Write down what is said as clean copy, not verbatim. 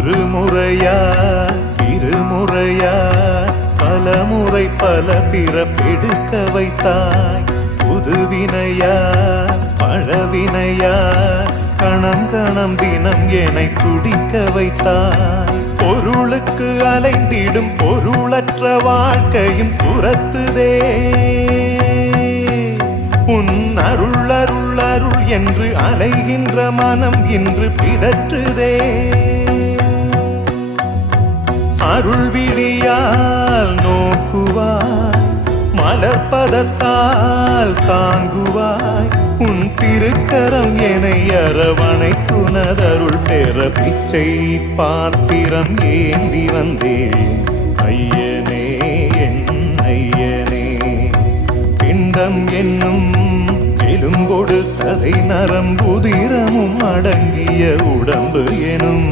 ஒரு முறையா இருமுறையா பல முறை பல பிறப்பெடுக்க வைத்தாய். புதுவினையா பழவினையா கணம் கணம் தினம் என்னை துடிக்க வைத்தாய். பொருளுக்கு அலைந்திடும் பொருளற்ற வாழ்க்கையும் துரத்துதே. உன் அருள் அருள் அருள் என்று அலைகின்ற மனம் இன்று பிதற்றுதே. அருள் விழியால் நோக்குவாய், மலர்பதத்தால் தாங்குவாய். உன் திருக்கரம் என்னை அரவணைத்துனதருள் பெற பிச்சை பாத்திரம் ஏந்தி வந்தேன். ஐயனே என் ஐயனே, பிண்டம் என்னும் எலும்பொடு சதை நரம்புதிரமும் அடங்கிய உடம்பு எனும்